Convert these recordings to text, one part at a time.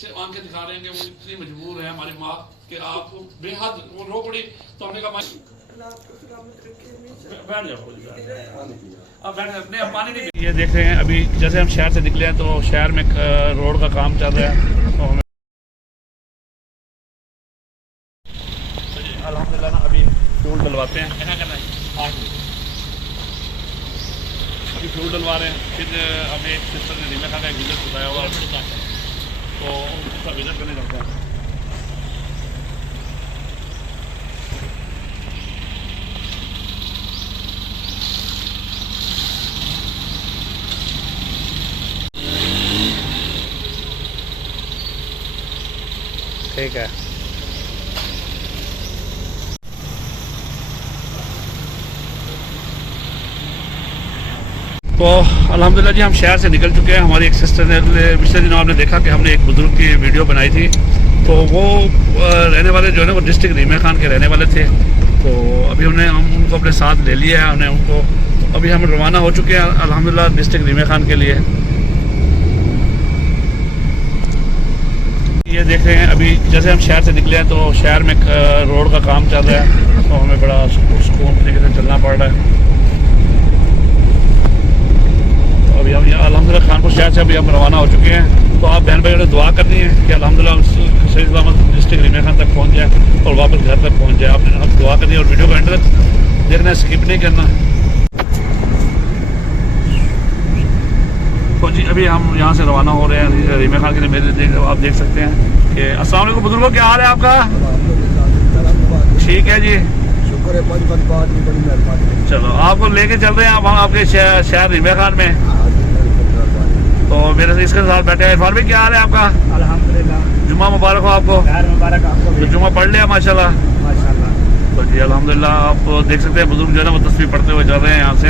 से आंखें दिखा रहे हैं कि वो इतनी मजबूर है हमारी माँ कि आप बेहद वो रो पड़ी। तो हमने कहा बैठ जाओ, अब बैठ जाओ, नहीं अब पानी नहीं। ये देख रहे हैं अभी जैसे हम शहर से निकले हैं तो शहर में रोड का काम चल रहा है। तो हमें अल्हम्दुलिल्लाह ना अभी फ्यूल डलवाते हैं। क्या करना है? अभी फ्यूल डलवा रहे हैं। फिर हमें एक सिस्टर ने रीमा खान का एक विजिट बताया हुआ, तो उसका विजिट करने जाते हैं। ठीक है। तो अल्हम्दुलिल्लाह जी हम शहर से निकल चुके हैं। हमारी एक सिस्टर ने पिछले दिनों आपने देखा कि हमने एक बुज़ुर्ग की वीडियो बनाई थी। तो वो रहने वाले जो है ना वो डिस्ट्रिक्ट रीमा खान के रहने वाले थे। तो अभी हम उनको अपने साथ ले लिया है। हमने उनको तो अभी हम रवाना हो चुके हैं अल्हम्दुलिल्लाह डिस्ट्रिक्ट रीमा खान के लिए। ये देख रहे हैं अभी जैसे हम शहर से निकले हैं तो शहर में रोड का काम चल रहा है। तो हमें बड़ा सुकून तरीके से चलना पड़ रहा है। अभी हम यहाँ अल्हम्दुलिल्लाह खानपुर शहर से अभी हम रवाना हो चुके हैं। तो आप बहन भाई ने दुआ करनी है कि अल्हम्दुलिल्लाह हम सही सलामत डिस्ट्रिक्ट रीमा खान तक पहुँच जाए और वापस घर तक पहुँच जाए। आपने अब दुआ करनी है और वीडियो को एंड तक देखना है, स्किप नहीं करना। तो जी अभी हम यहाँ से रवाना हो रहे हैं रीमा खान के लिए। मेरे आप देख सकते हैं कि अस्सलाम वालेकुम बुजुर्गों, क्या हाल है आपका? ठीक है जी, शुक्र है। चलो आपको लेके चल रहे हैं अब हम आपके शहर रीमा खान में। तो मेरे से इसके साथ बैठे हैं इरफान भाई, क्या हाल है आपका? अल्हम्दुलिल्लाह। जुम्मा मुबारक हो आपको। मुबारक आपको भी। तो जुम्मा पढ़ लिया माशाल्लाह। माशाल्लाह। तो जी अल्हम्दुलिल्लाह आप देख सकते हैं बुजुर्ग जो है ना वो तस्वीर पढ़ते हुए चल रहे हैं यहाँ से।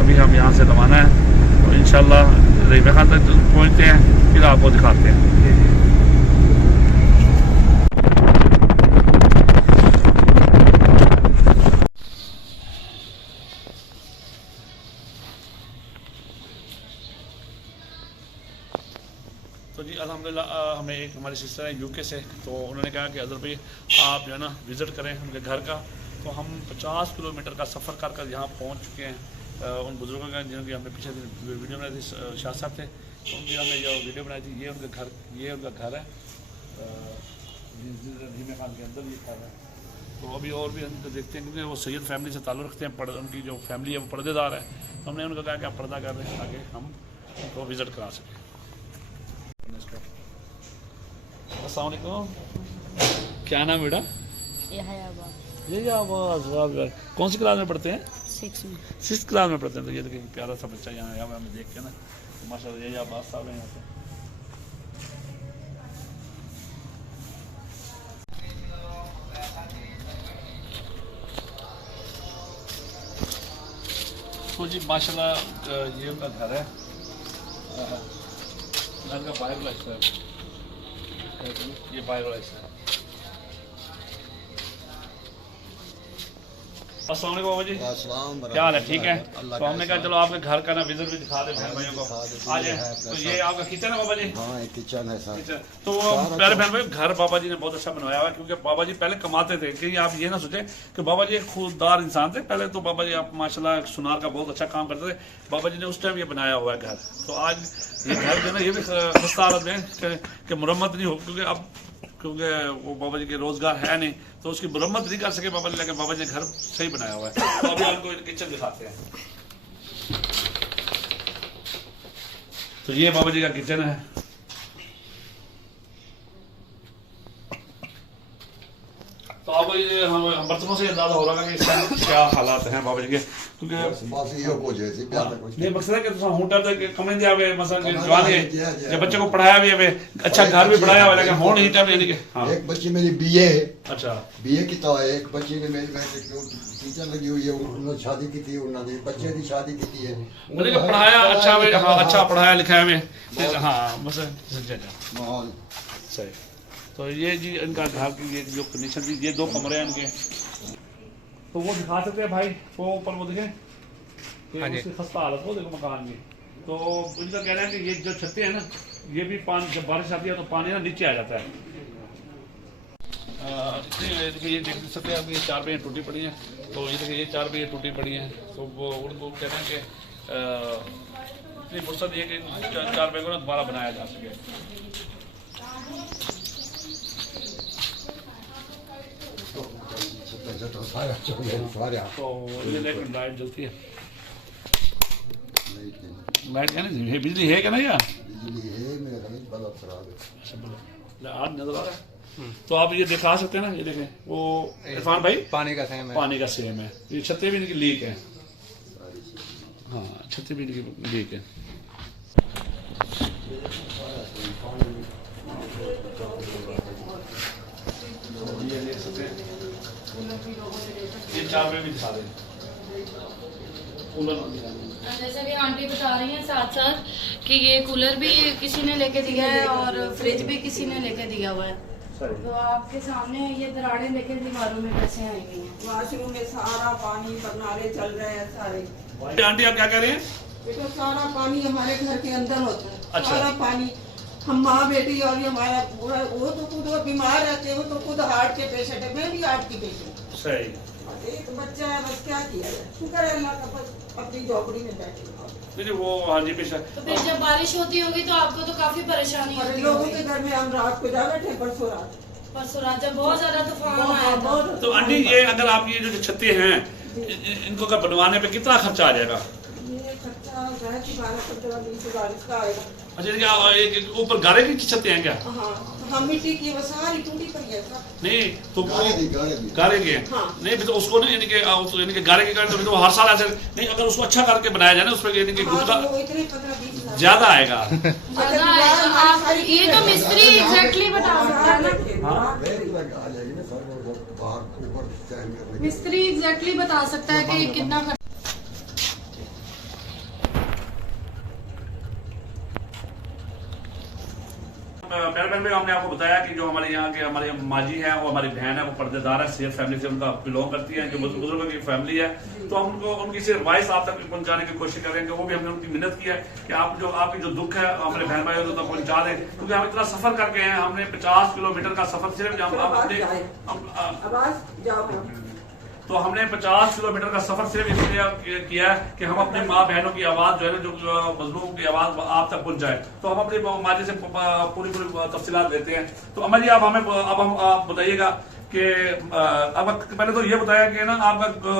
अभी हम यहाँ से रवाना है तो इंशाल्लाह रीमा खान तक पहुँचते हैं, फिर आपको दिखाते हैं। तो जी अल्हम्दुलिल्लाह हमें एक हमारी सिस्टर है यूके से, तो उन्होंने कहा कि अज़र भाई आप जो है ना विज़िट करें उनके घर का। तो हम 50 किलोमीटर का सफ़र कर कर यहाँ पहुँच चुके हैं उन बुज़ुर्गों का जिनकी हमने पीछे वीडियो बनाई थी। शाह साहब थे तो उनकी हमने जो वीडियो बनाई थी। ये उनका घर है रीमा खान के अंदर ये घर है। तो अभी और भी हम देखते हैं क्योंकि वो सैयद फैमिली से ताल्लुक़ रखते हैं। उनकी जो फैमिली है वो पर्देदार है। तो हमने उनको कहा कि आप पर्दा कर रहे हैं ताकि हम उनको विज़िट करा सकें। अस्सलाम वालेकुम, क्या नाम बेटा? ये आवाज़ कौन सी क्लास में पढ़ते हैं? 6th क्लास में पढ़ते हैं। तो ये देखिए प्यारा सा बच्चा यहाँ आया हुआ हमें देख के ना, तो माशाल्लाह ये आवाज़ साहब है यहाँ पे। तो जी माशाल्लाह ये उनका घर है। घर का बाहर वाला हिस्सा है, ये बाहर वाला हिस्सा है। अस्सलाम वालेकुम बाबा जी, क्या हाल है? ठीक है। तो हमने कहा चलो आपके घर का ना विजिट भी दिखा दे बहन भाइयों को। आ जाए। तो ये आपका किचन है बाबा जी? हाँ किचन है सर। तो प्यारे बहन भाई घर बाबा जी ने बहुत अच्छा बनवाया हुआ है क्योंकि बाबा जी पहले कमाते थे। कि आप ये ना सोचे कि बाबा जी एक खुददार इंसान थे। पहले तो बाबा जी आप माशाल्लाह सुनार का बहुत अच्छा काम करते थे। बाबा जी ने उस टाइम ये बनाया हुआ है घर। तो आज ये घर जो है ना ये भी खस्ता हालत में कि मुरम्मत नहीं हो क्योंकि वो बाबा जी के रोजगार है नहीं तो उसकी मुरम्मत नहीं कर सके बाबा जी, लेकिन बाबा जी ने घर सही बनाया हुआ है। तो अभी आपको किचन दिखाते हैं। तो ये बाबा जी का किचन है। तो अब ये हम बर्तनों से अंदाजा हो रहा है कि इस टाइम क्या हालात हैं बाबा जी के, क्योंकि नहीं मकसद है कि होटल तक कमें दिया हुए मसलन जवान है जब बच्चे को पढ़ाया भी है, अच्छा घर भी पढ़ाया हुआ, लेकिन होड़ ही टाइम यानी कि एक बच्ची मेरी बीए है। अच्छा बीए की तो एक बच्ची ने मेरी टीचर लगी हुई है, उन्होंने शादी की थी, उन्होंने बच्चे की शादी की थी है, मतलब पढ़ाया अच्छा है। हाँ अच्छा पढ़ाया लिखाया में। हाँ बस सही। तो ये जी इनका घर की ये जो कंडीशन थी, ये 2 कमरे हैं इनके। तो वो दिखा सकते हैं भाई, वो ऊपर वो देखें कि उसकी खस्ता हालत वो देखो मकान की। तो इनका कहना है कि ये जो छतें हैं ना ये भी पानी, जब बारिश आती है तो पानी ना नीचे आ जाता है। देखिए ये देख सकते हैं आप, ये 4 पहिए टूटी पड़ी हैं। तो ये देखिए ये 4 पहिए टूटी पड़ी हैं। तो वो उनको कहते हैं कि इतनी फुर्सत ये कि 4 पहिए को ना दोबारा बनाया जा सके। तो ये देखो लाइट जलती है। लाइट क्या नहीं, बिजली है क्या नहीं यार? बिजली है, मेरा गणित बल्ब खराब है। अच्छा बोलो, आज नजर आ रहा है। तो आप ये दिखा सकते हैं ना, ये देखें वो इरफान भाई, पानी का सेम है। पानी का सेम है। ये छत्ते भी इनकी लीक है। हाँ, छत्ते भी इनकी लीक है। ये देख सकते हैं, ये 4 पे भी दिखा दें। जैसे भी आंटी बता रही हैं साथ साथ कि ये कूलर भी किसी ने लेके दिया है और फ्रिज भी किसी ने लेके दिया हुआ है। तो आपके सामने ये दरारें लेके दीवारों में कैसे आएंगी? वॉशरूम में सारा पानी, नाले चल रहे हैं सारे। आंटी आप क्या कह रहे हैं? बेटा सारा पानी हमारे घर के अंदर होता है। अच्छा। सारा पानी, हम माँ बेटी और ये हमारा पूरा, वो तो खुद बीमार रहते हैं, वो तो खुद हार्ट के पेशेंट है, मैं भी हार्ट की पेशेंट। सही। एक बच्चा है, बस क्या किया जाए, शुक्र है अल्लाह का, बस अपनी झोपड़ी में बैठे। नहीं वो हाँ जी पेशा। तो फिर जब बारिश होती होगी तो आपको तो काफी परेशानी और होती लोगों होगी। के घर में हम रात को जा बैठे, परसों रात परसों रात जब बहुत ज्यादा तूफान आया था। तो आंटी ये अगर आप ये जो छत्ते हैं इनको का बनवाने पे कितना खर्चा आ जाएगा? ये खर्चा है कि 12-15-20 हज़ार इसका आएगा। अच्छा ये ऊपर गारे की छत्ते हैं क्या? हाँ, हम मिट्टी की वो सारी टूटी पड़ी है सब। नहीं तो गारे भी। गारे के हैं। हाँ। नहीं तो उसको नहीं यानी कि गारे के कारण तो हर साल ऐसे नहीं, अगर उसको अच्छा करके बनाया जाए ना उसमें यानी कि हाँ, गुप्ता तो वो इतने 15-20 हज़ार ज्यादा आएगा। ज्यादा आएगा। आप ये तो मिस्त्री एग्जैक्टली बता सकता है ना, मिस्त्री एग्जैक्टली बता सकता है कि कितना खर्चा। प्यारे बहन भाई, हमने आपको बताया कि जो हमारे यहाँ के हमारे माजी हैं वो हमारी बहन है, वो पर्देदार है, सेफ फैमिली से उनका बिलोंग करती है, जो बुजुर्गों की फैमिली है। तो हम उनको उनकी से एडवाइस आप तक पहुंचाने की कोशिश करेंगे। वो भी हमने उनकी मिन्नत की है कि आप जो आपकी जो दुख है हमारे बहन भाई तक पहुंचा दें, क्योंकि हम इतना सफर करके हैं। हमने 50 किलोमीटर का सफर सिर्फ आवाज जाओ। तो हमने 50 किलोमीटर का सफर सिर्फ इसलिए किया है कि हम अपने माँ बहनों की आवाज जो है ना, जो मजलूम की आवाज आप तक पहुंच जाए। तो हम अपनी माजी से पूरी तफसीलात लेते हैं। तो अमर जी आप हमें अब हम आप बताइएगा कि अब पहले तो ये बताया कि ना आपका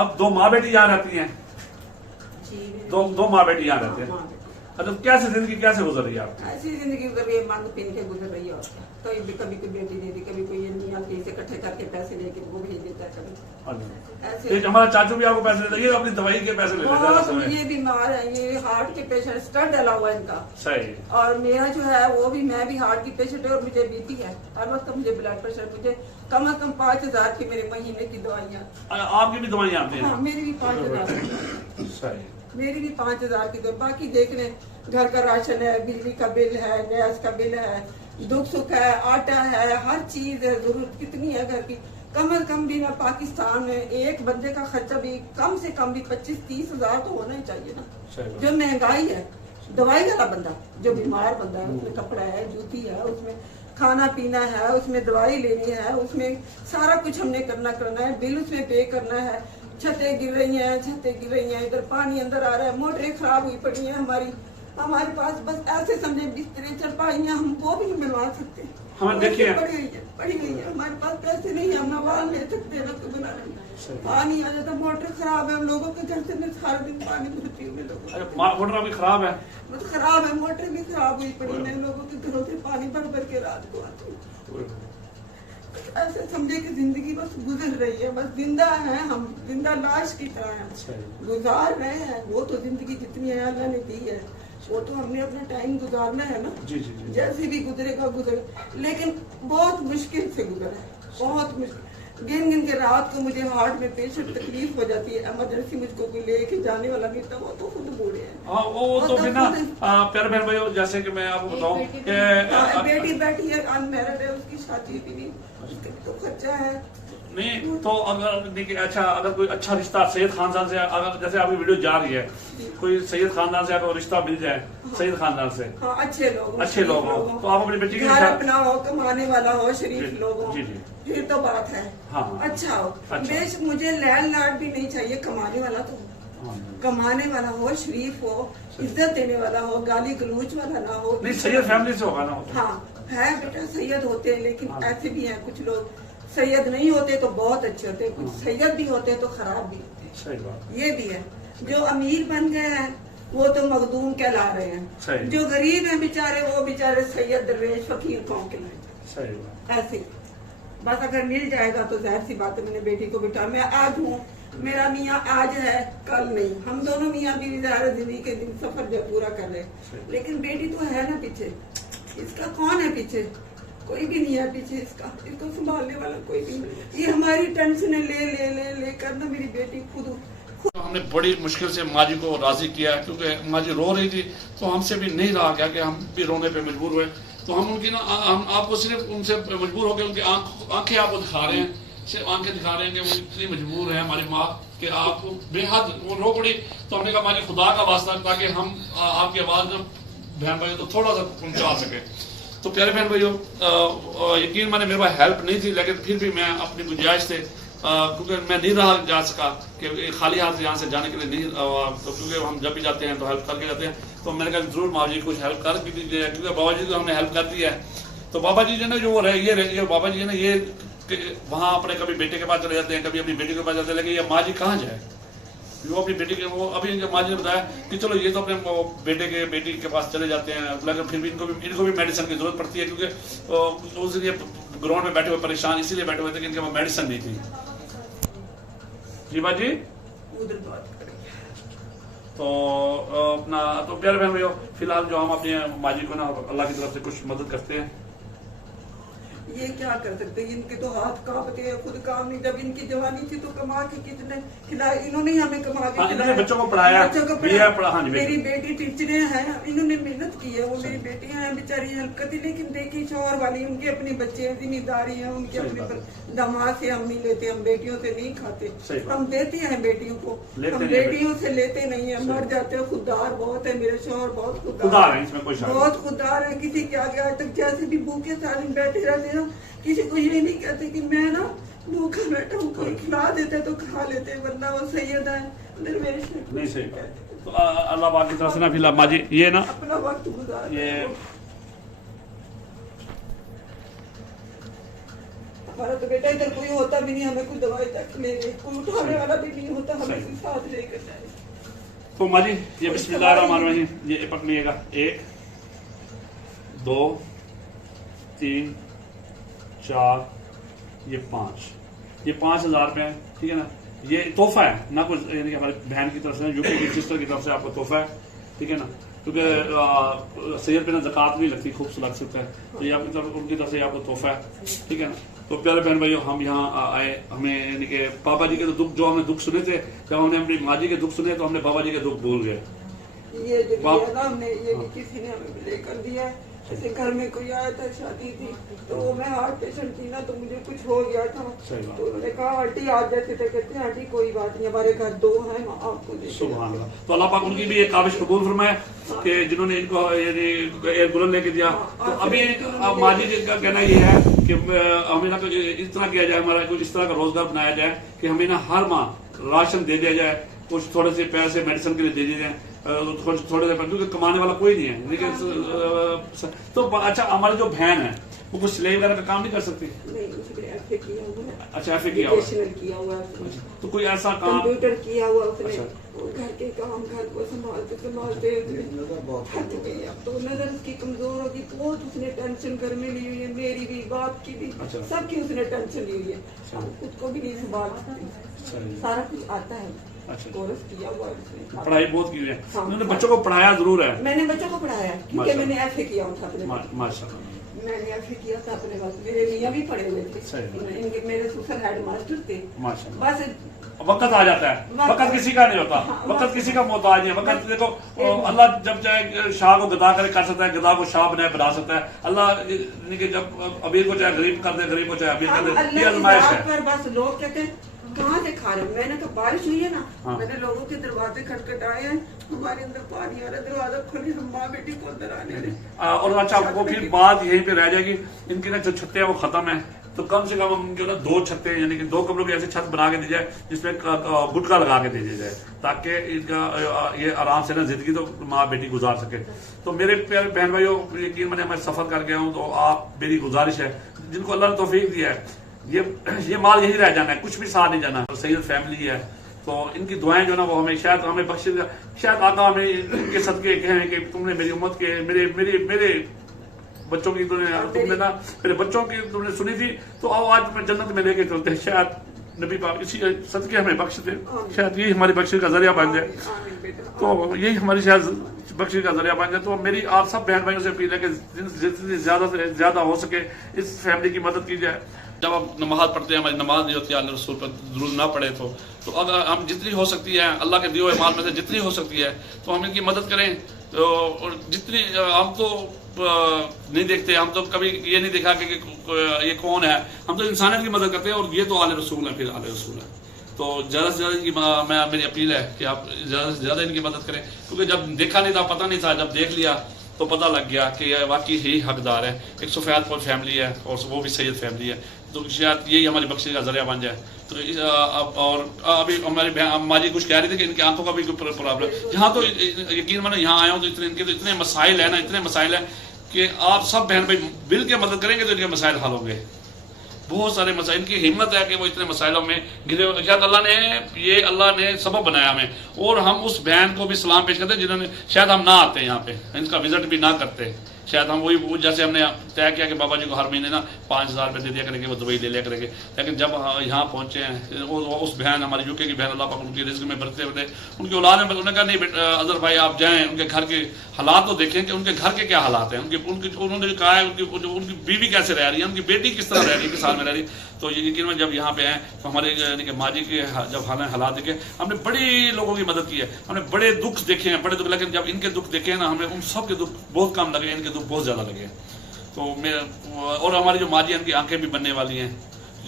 आप 2 माँ बेटी यहाँ रहती हैं? दो माँ बेटी यहाँ रहते हैं। अच्छा, कैसे जिंदगी कैसे गुजर रही है आपकी? ऐसी जिंदगी गुजर रही है, मांग पीन के गुजर रही है। और कभी कभी कोई बेटी दे दी, कभी कोई नहीं आती, इसे इकट्ठे करके पैसे लेके वो भेज देता है। कभी ऐसे हमारा चाचू भी आपको पैसे देता है, ये अपनी दवाई के पैसे ले लेता बहुत, है। ये बीमार है, ये हार्ट के पेशेंट, स्टंट डाला हुआ है इनका। सही। और मेरा जो है वो भी, मैं भी हार्ट की पेशेंट है और मुझे बीपी है हर वक्त, मुझे ब्लड प्रेशर, मुझे कम से कम 5,000 की मेरे महीने की दवाइयाँ। आपकी भी दवाइयाँ आती हैं? हाँ, मेरी भी 5,000, सही। मेरी भी 5,000 की दवाई। बाकी देख लें, घर का राशन है, बिजली का बिल है, गैस का बिल है, दुख सुख है, आटा है, हर चीज है। जरूरत कितनी है घर की, कम से कम भी ना पाकिस्तान में एक बंदे का खर्चा भी कम से कम भी 25-30 हज़ार तो होना ही चाहिए ना। जो महंगाई है, दवाई वाला बंदा, जो बीमार बंदा है, उसमें कपड़ा है, जूती है, उसमें खाना पीना है, उसमें दवाई लेनी है, उसमें सारा कुछ हमने करना है, बिल उसमें पे करना है। छतें गिर रही हैं, इधर पानी अंदर आ रहा है, मोटरें खराब हुई पड़ी हैं हमारे पास बस ऐसे समझे बिस्तरे चरपाइयाँ हम वो भी नहीं बनवा सकते। हमें देखिए पड़ी हुई है, हमारे पास पैसे नहीं है, हम नवाल ले सकते हैं तो बना लेंगे। पानी आ जाता, मोटर खराब है, हम लोगों के घर से मैं सारा दिन पानी भरती हूँ। मोटर अभी खराब है, बस खराब है, मोटर भी खराब हुई पड़ी, मैं लोगों के घरों से पानी भर के रात को आती हूँ। ऐसे समझे कि जिंदगी बस गुजर रही है, बस जिंदा है, हम जिंदा लाश की तरह हैं, गुजार रहे हैं। वो तो जिंदगी जितनी है अल्लाह ने दी है, वो तो हमने अपना टाइम गुजारना है ना। जी। जैसे भी गुजरेगा लेकिन बहुत मुश्किल से गुजरा है, बहुत मुश्किल। गिन के रात को मुझे हार्ट में पेशेंट तकलीफ हो जाती है, इमरजेंसी मुझको कोई लेके जाने वाला नहीं था, वो तो खुद बूढ़े हैं। हाँ वो तो फिर ना प्यारे बहन भाई, जैसे कि मैं आपको बताऊं बेटी बैठी है, अनमैरिड है, उसकी शादी भी नहीं, उसका तो खर्चा है। नहीं तो अगर देखिए, अच्छा अगर कोई अच्छा रिश्ता सैयद खानसान से, अगर जैसे आपकी वीडियो जा रही है कोई सैयद खानदान से आपको रिश्ता मिल जाए, सैयद खानदान से हाँ, अच्छे लोग अच्छे लोग हो, तो आप अपनी बेटी की घर अपना हो, कमाने वाला हो, शरीफ लोग हो, जी, जी। फिर तो बात है। हाँ। अच्छा हो। अच्छा। बेश मुझे लैंड लाड भी नहीं चाहिए, कमाने वाला तो हो। कमाने वाला हो, शरीफ हो, इज्जत देने वाला हो, गाली गलूच वाला ना हो। नहीं सैयद फैमिली से होगा ना वो तो। हाँ है बेटा, सैयद होते हैं, लेकिन हाँ। ऐसे भी हैं कुछ लोग सैयद नहीं होते तो बहुत अच्छे होते हैं, कुछ सैयद भी होते हैं तो खराब भी होते हैं। सही बात। ये भी है। जो अमीर बन गए हैं वो तो मखदूम कहला रहे सही। हैं, जो गरीब हैं बेचारे वो बेचारे सैयद दरवेश फकीर कौन कहलाए। सही बात। ऐसे बस अगर मिल जाएगा तो जाहिर सी बात है, मैंने बेटी को बिठा, मैं आज हूँ, मेरा मियाँ आज है कल नहीं, हम दोनों मियाँ बीवी ज़ाहिर जिंदगी के दिन सफर जो पूरा कर रहे हैं, लेकिन बेटी तो है ना पीछे, इसका कौन है पीछे? कोई भी नहीं है पीछे इसका, इसको संभालने वाला कोई भी नहीं। ये हमारी टेंशन ले ले ले ले कर ना मेरी बेटी खुद तो हमने बड़ी मुश्किल से माँ जी को राजी किया, क्योंकि माँ जी रो रही थी तो हमसे भी नहीं रहा गया कि हम भी रोने पे मजबूर हुए। तो हम उनकी ना हम आपको सिर्फ उनसे मजबूर होकर उनकी आंखें आपको दिखा रहे हैं, सिर्फ आंखें दिखा रहे हैं कि वो इतनी मजबूर है हमारी माँ कि आपको बेहद वो रो पड़ी। तो हमने कहा माँ जी खुदा का वास्ता, ताकि हम आपकी आवाज़ ना बहन भाई तो थोड़ा सा पहुँचा सके। तो प्यारे बहन भाइयों, यकीन माने मेरे पास हेल्प नहीं थी, लेकिन फिर भी मैं अपनी गुंजाइश से क्योंकि मैं नहीं रहा जा सका कि खाली हाथ यहाँ से जाने के लिए नहीं, तो क्योंकि हम जब भी जाते हैं तो हेल्प करके जाते हैं, तो मैंने कहा जरूर माँ जी कुछ हेल्प कर दीजिए, क्योंकि बाबा जी को हमने हेल्प कर दी है। तो बाबा जी ने जो ये बाबा जी ने ये वहाँ अपने कभी बेटे के पास चले जाते हैं, कभी अपनी बेटी के पास जाते हैं, लेकिन ये माँ जी कहाँ जाए? वो अपनी बेटी के वो अभी इनके माँ जी ने बताया कि चलो ये तो अपने बेटी के पास चले जाते हैं, लेकिन फिर भी इनको भी मेडिसिन की जरूरत पड़ती है, क्योंकि उस दिन ये ग्राउंड में बैठे हुए परेशान इसीलिए बैठे हुए थे कि इनके पास मेडिसिन नहीं थी। जी बाजी, उधर बात करेंगे। तो अपना तो प्यारे बहन भैया, फिलहाल जो हम अपनी माँ जी को ना अल्लाह की तरफ से कुछ मदद करते हैं। ये क्या कर सकते हैं, इनके तो हाथ कांपते हैं, खुद काम नहीं। जब इनकी जवानी थी तो कमा के कितने खिलाए, इन्होंने ही हमें कमा के हाँ, खिलाया, बच्चों को पढ़ाया, बच्चों को बिया पढ़ा, हाँ जी, मेरी बेटी टीचरें हैं, इन्होंने मेहनत की है, वो मेरी बेटियां हैं बेचारी हेल्प करती, लेकिन देखी शोहर वाली, उनके अपने बच्चे हैं, जिम्मेदारी है उनके अपने, दामाद से हम नहीं लेते, हम बेटियों से नहीं खाते, हम देते हैं बेटियों को, हम बेटियों से लेते नहीं है, मर जाते हैं। खुददार बहुत है मेरे शोहर, बहुत खुददार है, इसमें कोई शक नहीं। बहुत खुददार है, किसी के आगे आज तक जैसे भी भूखे साले बैठे रहते हैं, किसी को ये नहीं कहते कि मैं ना भूखा बैठा हूँ, कोई खिला देते तो खा लेते, वरना वो सैयद है दरवेश नहीं सही बात। तो अल्लाह पाक की तरफ से ना फिलहाल माँ जी ये ना अपना वक्त गुजार ये हमारा तो बेटा इधर कोई होता भी नहीं, हमें कोई दवाई तक ले गए, कोई उठाने वाला भी नहीं होता, हमें कोई साथ लेकर जाए। तो माँ जी ये बिस्मिल्लाहिर्रहमानिर्रहीम, ये पकड़िएगा, 1 2 3 4 ये 5, ये 5,000 रुपये है, ठीक है ना। ये तोहफा है ना, कुछ यानी कि हमारी बहन की तरफ से, यूपी की सिस्टर की तरफ से आपको तोहफा है, ठीक है ना, क्योंकि सैयद पे ना ज़कात नहीं लगती, खूब लग सकता है, तो ये आपकी तरफ उनकी तरफ से आपको तोहफा है, ठीक है ना। तो प्यारे बहन भाइयों, हम यहाँ आए, हमें यानी कि पापा जी के तो दुख, जो हमने दुख सुने थे, जब हमने अपनी माँ जी के दुख सुने तो हमने बाबा जी के दुख भूल गए। ये जो दिया ना हमने, ये भी किसी ने हमें लेकर दिया है। जैसे घर में कोई आया था, शादी थी, तो मैं हार्ट पेशेंट थी ना, तो मुझे कुछ हो गया था, तो उन्होंने कहा आंटी आज जैसे थे, कहते हैं आंटी कोई बात नहीं, हमारे घर 2 हैं, आपको दे। सुभान अल्लाह। तो अल्लाह पाक उनकी भी एक काबिश कबूल फरमाए कि जिन्होंने इनको एयर कूलर लेके दिया। तो अभी माँ जी का कहना ये है कि हमें ना इस तरह किया जाए, हमारा कुछ इस तरह का रोजगार बनाया जाए कि हमें ना हर माह राशन दे दिया जाए, कुछ थोड़े से पैसे मेडिसिन के लिए दे दिए जाए, थोड़े से, क्योंकि कमाने वाला कोई नहीं है, लेकिन तो अच्छा हमारी जो बहन है वो कुछ सिलाई वगैरह का काम नहीं कर सकती? नहीं, उसने FA किया हुआ है। अच्छा FA किया हुआ है, किया हुआ है। तो कोई ऐसा काम, कंप्यूटर किया हुआ उसने, अच्छा। वो घर के काम, घर को संभालते संभालते थक गई, अब तो नजर उसकी कमजोर होगी, बहुत उसने टेंशन घर में ली हुई है, मेरी भी, बाप की भी, अच्छा। सबकी उसने टेंशन ली हुई है, खुद को भी नहीं संभाल सकती, सारा कुछ आता है। अच्छा, कोर्स किया हुआ है उसने, पढ़ाई बहुत की है, हाँ। उन्होंने बच्चों को पढ़ाया जरूर है। मैंने बच्चों को पढ़ाया क्योंकि माशाल्लाह। मैंने FA किया था अपने, माशाल्लाह, मैंने FA किया था अपने पास, मेरे मियाँ भी पढ़े हुए थे, सही। इनके मेरे ससुर हेड मास्टर थे, माशाल्लाह। बस वक्त आ जाता है, वक्त किसी का नहीं होता, हाँ, वक्त किसी का मोहताज नहीं है। वक्त देखो अल्लाह जब चाहे शाह को गदा कर सकता है, गदा को शाह बनाए बना सकता है। अल्लाह जब अमीर को चाहे गरीब कर दे, गरीब को चाहे अमीर कर दे, ये आजमाइश है। पर बस लोग कहते हैं कहाँ से खा रहे हैं? मैंने कहा बारिश हुई है ना, हाँ। मैंने लोगों के दरवाजे खटखटाए हैं, हमारे अंदर पानी आ रहा है, दरवाजा खोली, हम माँ बेटी को अंदर आने दें। और अच्छा वो फिर बात यहीं पे रह जाएगी, इनकी ना जो छतें हैं वो खत्म है, तो कम से कम हम जो ना 2 छतें यानी कि 2 कमरों की ऐसी छत बना के दी जाए जिसमें गुटका लगा के दे दिया जाए, ताकि इनका ये आराम से ना जिंदगी तो माँ बेटी गुजार सके। तो मेरे प्यारे बहन भाइयों, यकीन मैंने मैं सफर कर गया हूँ, तो आप मेरी गुजारिश है जिनको अल्लाह ने तौफीक दिया है, ये माल यही रह जाना है, कुछ भी साथ नहीं जाना। सैयद फैमिली है, तो इनकी दुआएं जो ना वो हमें शायद हमें बख्श, शायद आका हमें इनके सदके कहें कि तुमने मेरी उम्मत के मेरे बच्चों की तुमने ना मेरे बच्चों की तुमने सुनी थी, तो आओ आज मैं जन्नत में लेके चलते हैं, शायद नबी पाक इसी सदके हमें बख्श दे, शायद यही हमारी बख्शिश का जरिया बन जाए, तो यही हमारी शायद बख्शिश का जरिया बन जाए। तो मेरी आप सब बहन भाइयों से अपील है कि जितनी ज्यादा से ज्यादा हो सके इस फैमिली की मदद की जाए। जब हम नमाज पढ़ते हैं, हमारी नमाज नहीं होती अल्लाह रसूल पर दुरूद ना पढ़े, तो अगर हम जितनी हो सकती है अल्लाह के दिए हुए माल में से जितनी हो सकती है तो हम इनकी मदद करें। तो और जितनी हम तो नहीं देखते, हम तो कभी ये नहीं देखा कि ये कौन है, हम तो इंसानियत की मदद करते हैं, और ये तो आले रसूल है, फिर आले रसूल है। तो ज़्यादा से ज़्यादा इनकी मेरी अपील है कि आप ज़्यादा से ज़्यादा इनकी मदद करें, क्योंकि जब देखा नहीं था, पता नहीं था, जब देख लिया तो पता लग गया कि वाकई ही हकदार है। एक सफ़ेदपुर फैमिली है और वो भी सैयद फैमिली है, तो शायद यही हमारी बख्शिश का जरिया बन जाए। तो और अभी हमारी अम्मा जी कुछ कह रही थी कि इनकी आंखों का भी कोई प्रॉब्लम, यहाँ तो यकीन मानो यहाँ आया हूँ तो इनके तो इतने मसाइल है ना, इतने मसाइल है कि आप सब बहन भाई मिल के मदद करेंगे तो इनके मसाइल हल होंगे। बहुत सारे मसाइल, इनकी हिम्मत है कि वो इतने मसाइलों में गिरे। शायद अल्लाह ने सबब बनाया हमें, और हम उस बहन को भी सलाम पेश करते हैं जिन्होंने शायद हम ना आते यहाँ पे, इनका विजिट भी ना करते, शायद हम वही जैसे हमने तय किया कि बाबा जी को हर महीने ना 5,000 रुपये दे दिया करेंगे, वो दुबई ले लिया करेंगे। लेकिन जब यहाँ पहुँचे हैं उस बहन हमारी यूके की बहन, अल्लाह पाक उनकी रिज़्क़ में बरकत होते, उनकी औलाद में उन्होंने कहा नहीं बेटा अजहर भाई आप जाएँ, उनके घर के हालात तो देखें कि उनके घर के क्या हालात हैं, उन्होंने कहा है उनकी बीवी कैसे रह रही है, उनकी बेटी किस तरह रह रही है, किस हाल में रह रही है। तो यकीन में जब यहाँ पे आए तो हमारे यानी माँ जी के जब हालात देखे, हमने बड़े लोगों की मदद की है, हमने बड़े दुख देखे हैं, बड़े दुख, लेकिन जब इनके दुख देखे हैं ना, हमें उन सब के दुख बहुत कम लगे, इनके दुख बहुत ज़्यादा लगे। तो और हमारी जो माँ जी इनकी आंखें भी बनने वाली हैं,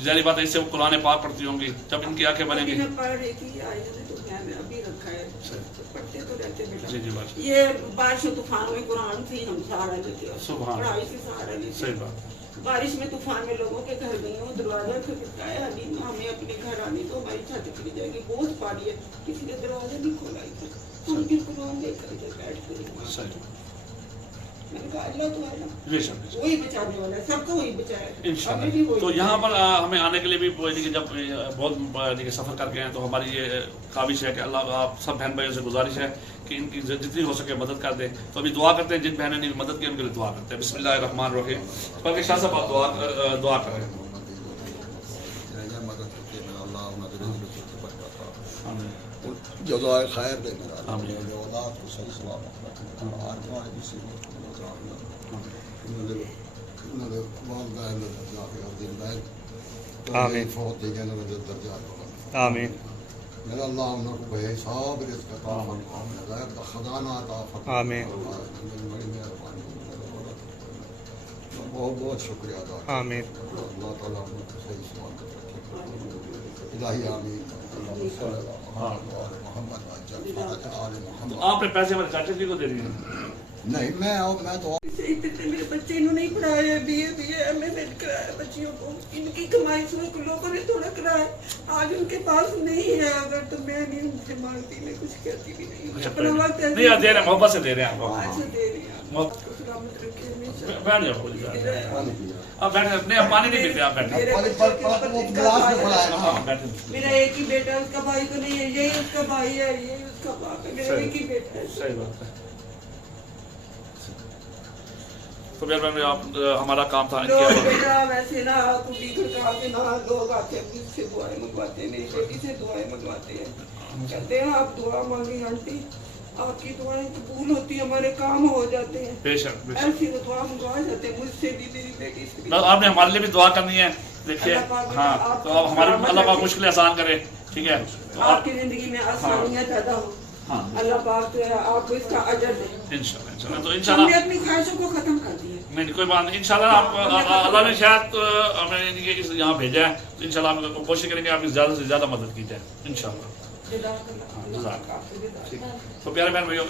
जारी बात है, इससे वो कुरान पाक पढ़ती होंगी, जब इनकी आंखें बनेंगी। जी जी बात, ये बारिश तूफान में कुरान से हम सहारा लेते हैं, सुभान, सही बात। बारिश में तूफान में लोगों के घर गई हूँ, दरवाजा खटखटाया, हमें अपने घर आनी तो हमारी छत गिर जाएगी, बहुत पानी है, किसी ने दरवाजा नहीं खोला, हम फिर कुरान लेकर के बैठ गए। मैंने कहा अल्लाह तो है ना, वही बचाने वाला है, सबको वही बचाएगा इंशाअल्लाह। तो यहाँ पर हमें आने के लिए भी जब बहुत सफ़र करके हैं, तो हमारी ये काविश है कि अल्लाह आप सब बहन भाइयों से गुजारिश है कि इनकी जितनी हो सके मदद कर दें। तो अभी दुआ करते हैं, जिन बहनों ने मदद की उनके लिए दुआ करते हैं। बिस्मिल्लाहिर्रहमानिर्रहीम। बल्कि शाह साहब आप दुआ करें। जज़ाए खैर दे मेरा, औलाद को सही सलामत रखना, आजमाए किसी को आमीन आमीन। मेरा अल्लाह उनको बेहिसाब रिज़्क़ अता फरमाए, ग़ैब का खजाना अता फरमाए। आमीन। बड़ी मेहरबानी, बहुत बहुत शुक्रिया अदा। आमीन। अल्लाह ताला उनको सही सलामत रखे। इलाही आमीन। आपने पैसे हमारे चाचा जी को दे दिए? नहीं, मैं तो इतने मेरे बच्चे इन्होंने नहीं पढ़ाए, BA MA कराया बच्चियों को, इनकी कमाई से लोगों ने थोड़ा कराया, आज उनके पास नहीं है, अगर तो मैं नहीं उनसे मांगती, मैं कुछ कहती भी नहीं, अपना वक्त नहीं दे रहे हैं, मोहब्बत से दे रहे हैं आपको दे रही हैं, सलामत रखे हमेशा। बैठ जाओ, आप बैठे, नहीं आप पानी नहीं पीते, आप बैठे। मेरा एक ही बेटा, उसका भाई तो नहीं है, यही उसका भाई है, यही उसका बाप है, मेरा एक ही बेटा है। सही बात है। तो आप हमारा काम था बेटा वैसे ना कुटी खड़का के ना लोग आते हैं, मुझसे दुआएं मंगवाते हैं, मेरी बेटी से दुआएं मंगवाते हैं, कहते हैं आप दुआ मांगी आंटी, आपकी दुआएं कबूल होती है, हमारे काम हो जाते हैं। बेशक ऐसी दुआ मंगवा जाते हैं, मुझसे भी, मेरी बेटी से भी। आपने हमारे लिए भी दुआ करनी है, देखिए। हाँ, तो आप हमारे अल्लाह पाक मुश्किल आसान करे, ठीक है। आपकी जिंदगी में आसानियाँ पैदा हो, हाँ। अल्लाह पाक आपको इसका अजर दे। इंशाल्लाह इंशाल्लाह। तो हमने इंशाल्लाह अपनी ख्वाहिशों को खत्म कर दिया। नहीं कोई बात नहीं, इंशाल्लाह आप अल्लाह ने शायद हमें इस यहाँ भेजा है, तो इंशाल्लाह हम कोशिश करेंगे आपकी ज़्यादा से ज़्यादा मदद की जाए इंशाल्लाह। ठीक। तो प्यारे बहन भाइयों,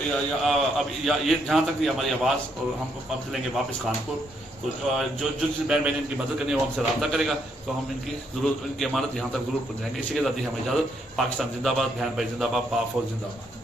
अब ये जहाँ तक थी हमारी आवाज़, और हम अब चलेंगे वापस कानपुर। तो जो जिस बहन बहन इनकी मदद करनी है वो हमसे रब्ता करेगा, तो हम इनकी अमानत यहाँ तक जरूर पहुँचाएंगे। इसी के साथ ही हमें इजाज़त। पाकिस्तान जिंदाबाद, बहन भाई जिंदाबाद, पाक फौज जिंदाबाद।